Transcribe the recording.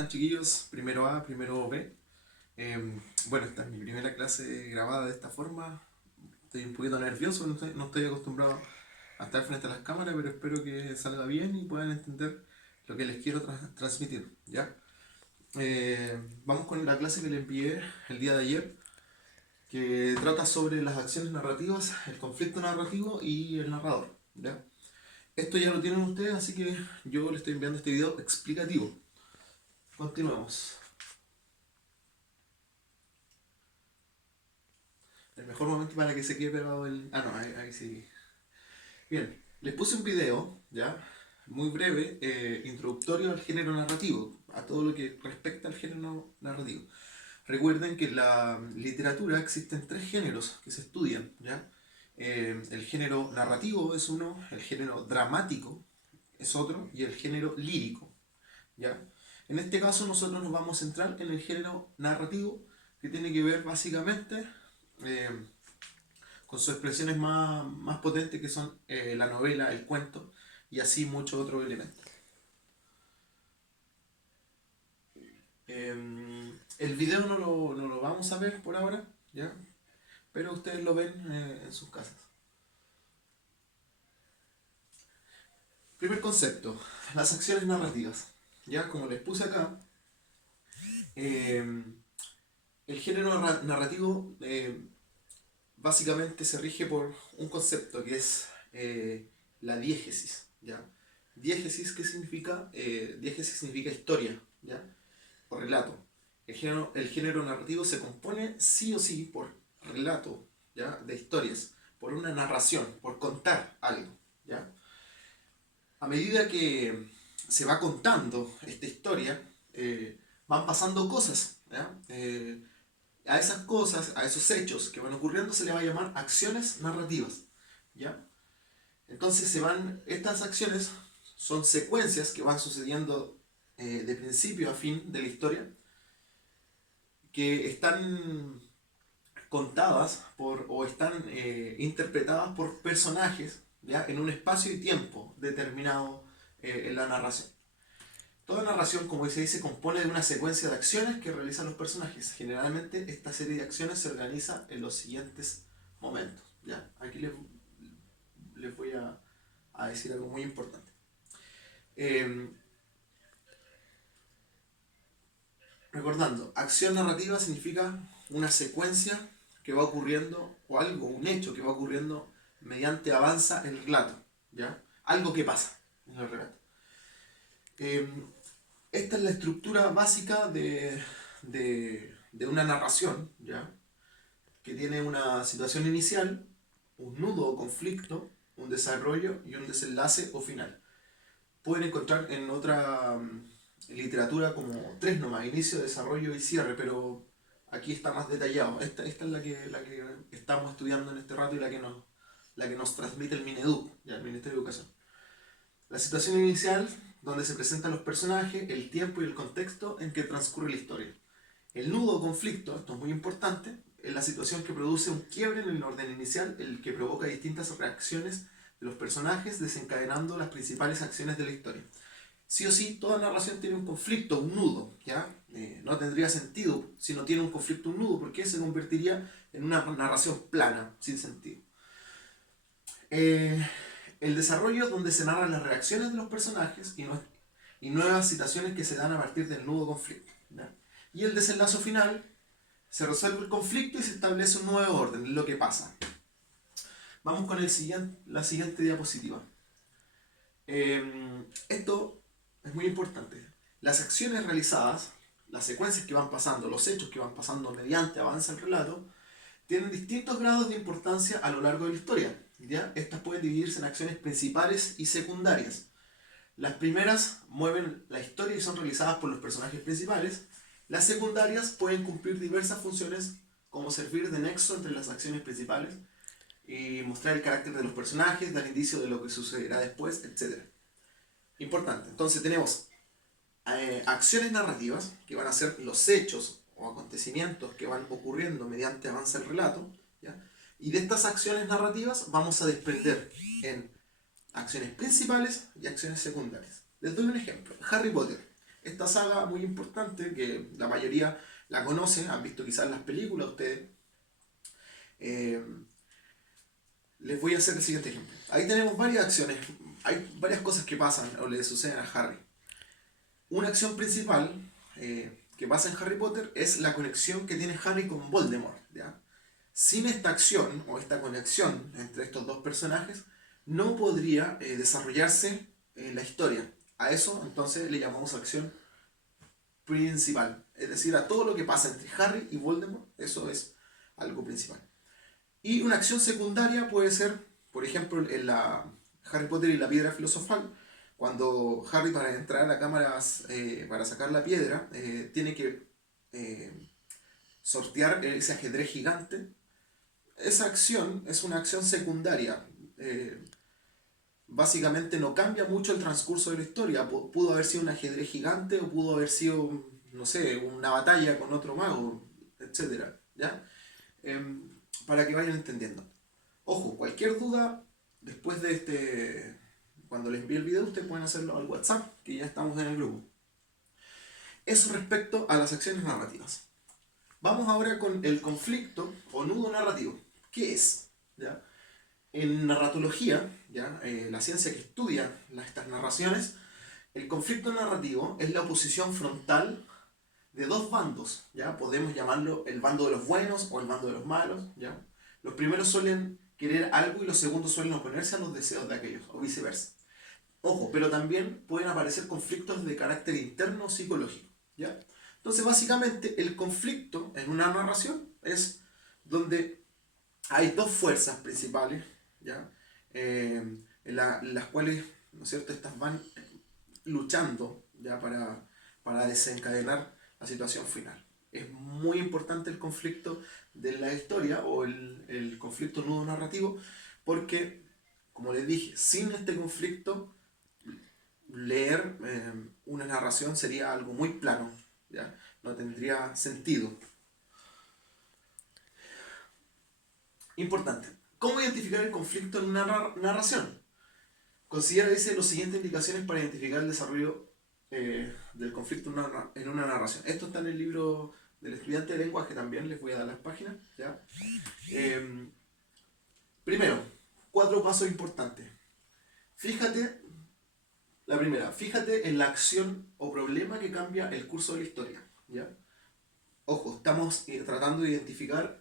están, chiquillos? Primero A, primero B. Bueno, esta es mi primera clase grabada de esta forma. Estoy un poquito nervioso, no estoy acostumbrado a estar frente a las cámaras, pero espero que salga bien y puedan entender lo que les quiero transmitir, ¿ya? Vamos con la clase que le envié el día de ayer, que trata sobre las acciones narrativas, el conflicto narrativo y el narrador, ¿ya? Esto ya lo tienen ustedes, así que yo les estoy enviando este video explicativo. Continuemos. El mejor momento para que se quede pegado el... Ah, no, ahí sí. Bien, les puse un video, ¿ya? Muy breve, introductorio al género narrativo, a todo lo que respecta al género narrativo. Recuerden que en la literatura existen tres géneros que se estudian, ¿ya? El género narrativo es uno, el género dramático es otro y el género lírico, ¿ya? En este caso nosotros nos vamos a centrar en el género narrativo, que tiene que ver básicamente eh, con sus expresiones más potentes, que son la novela, el cuento y así muchos otros elementos. El video no lo vamos a ver por ahora, ¿ya? Pero ustedes lo ven en sus casas. Primer concepto, las acciones narrativas. Ya, como les puse acá, eh, el género narrativo básicamente se rige por un concepto que es la diégesis, ¿ya? Diégesis, ¿qué significa? Diégesis significa historia, ¿ya? O relato. El género narrativo se compone sí o sí por relato, ¿ya? De historias, por una narración, por contar algo, ¿ya? A medida que se va contando esta historia, van pasando cosas, ¿ya? A esas cosas, a esos hechos que van ocurriendo se le va a llamar acciones narrativas, ¿ya? Entonces estas acciones son secuencias que van sucediendo de principio a fin de la historia, que están contadas o están interpretadas por personajes, ¿ya? En un espacio y tiempo determinado en la narración. Toda narración, como se dice, compone de una secuencia de acciones que realizan los personajes. Generalmente esta serie de acciones se organiza en los siguientes momentos, ¿ya? Aquí les voy a decir algo muy importante. Eh, Recordando, acción narrativa significa una secuencia que va ocurriendo, o algo, un hecho que va ocurriendo mediante avanza el relato, ¿ya? Algo que pasa en el relato. Eh, Esta es la estructura básica de una narración, ¿ya? Que tiene una situación inicial, un nudo o conflicto, un desarrollo y un desenlace o final. Pueden encontrar en otra literatura como tres nomás, inicio, desarrollo y cierre, pero aquí está más detallado. Esta es la que estamos estudiando en este rato y la que nos transmite el Mineduc, ya, el Ministerio de Educación. La situación inicial, donde se presentan los personajes, el tiempo y el contexto en que transcurre la historia. El nudo o conflicto, esto es muy importante, es la situación que produce un quiebre en el orden inicial, el que provoca distintas reacciones de los personajes, desencadenando las principales acciones de la historia. Sí o sí, toda narración tiene un conflicto, un nudo, ¿ya? No tendría sentido si no tiene un conflicto, un nudo, porque se convertiría en una narración plana, sin sentido. El desarrollo es donde se narran las reacciones de los personajes y nuevas situaciones que se dan a partir del nudo conflicto, ¿ya? Y el desenlace final, se resuelve el conflicto y se establece un nuevo orden, es lo que pasa. Vamos con la siguiente diapositiva. Esto es muy importante. Las acciones realizadas, las secuencias que van pasando, los hechos que van pasando mediante avanza el relato, tienen distintos grados de importancia a lo largo de la historia, ¿ya? Estas pueden dividirse en acciones principales y secundarias. Las primeras mueven la historia y son realizadas por los personajes principales. Las secundarias pueden cumplir diversas funciones, como servir de nexo entre las acciones principales y mostrar el carácter de los personajes, dar indicio de lo que sucederá después, etc. Importante. Entonces tenemos acciones narrativas, que van a ser los hechos o acontecimientos que van ocurriendo mediante avanza el relato, ¿ya? Y de estas acciones narrativas vamos a desprender en acciones principales y acciones secundarias. Les doy un ejemplo. Harry Potter. esta saga muy importante, que la mayoría la conoce, han visto quizás las películas ustedes. Eh, Les voy a hacer el siguiente ejemplo. Ahí tenemos varias acciones, hay varias cosas que pasan o le suceden a Harry. Una acción principal que pasa en Harry Potter es la conexión que tiene Harry con Voldemort, ¿ya? Sin esta acción o esta conexión entre estos dos personajes, no podría desarrollarse la historia. A eso entonces le llamamos acción principal. Es decir, a todo lo que pasa entre Harry y Voldemort, eso es algo principal. Y una acción secundaria puede ser, por ejemplo, en la Harry Potter y la piedra filosofal, cuando Harry para entrar a la cámara para sacar la piedra, tiene que eh, sortear ese ajedrez gigante. Esa acción es una acción secundaria. Básicamente no cambia mucho el transcurso de la historia. Pudo haber sido un ajedrez gigante o pudo haber sido, no sé, una batalla con otro mago, etcétera, ¿ya? Para que vayan entendiendo. Ojo, cualquier duda, después de cuando les envíe el video, ustedes pueden hacerlo al WhatsApp, que ya estamos en el grupo. Eso respecto a las acciones narrativas. Vamos ahora con el conflicto o nudo narrativo. ¿Qué es? ¿Ya? En narratología, ¿ya? La ciencia que estudia estas narraciones, el conflicto narrativo es la oposición frontal de dos bandos, ¿ya? Podemos llamarlo el bando de los buenos o el bando de los malos, ¿ya? Los primeros suelen querer algo y los segundos suelen oponerse a los deseos de aquellos, o viceversa. Ojo, pero también pueden aparecer conflictos de carácter interno o psicológico, ¿ya? Entonces, básicamente, el conflicto en una narración es donde hay dos fuerzas principales, ¿ya? En las cuales, ¿no es cierto?, estas van luchando, ¿ya? Para desencadenar la situación final. Es muy importante el conflicto de la historia o el conflicto nudo narrativo porque, como les dije, sin este conflicto leer una narración sería algo muy plano, ¿ya? No tendría sentido. Importante. ¿Cómo identificar el conflicto en una narración? Considera, dice, las siguientes indicaciones para identificar el desarrollo del conflicto en una narración. Esto está en el libro del estudiante de lenguaje también, les voy a dar las páginas, ¿ya? Primero, 4 pasos importantes. Fíjate, la primera, fíjate en la acción o problema que cambia el curso de la historia, ¿ya? Ojo, estamos tratando de identificar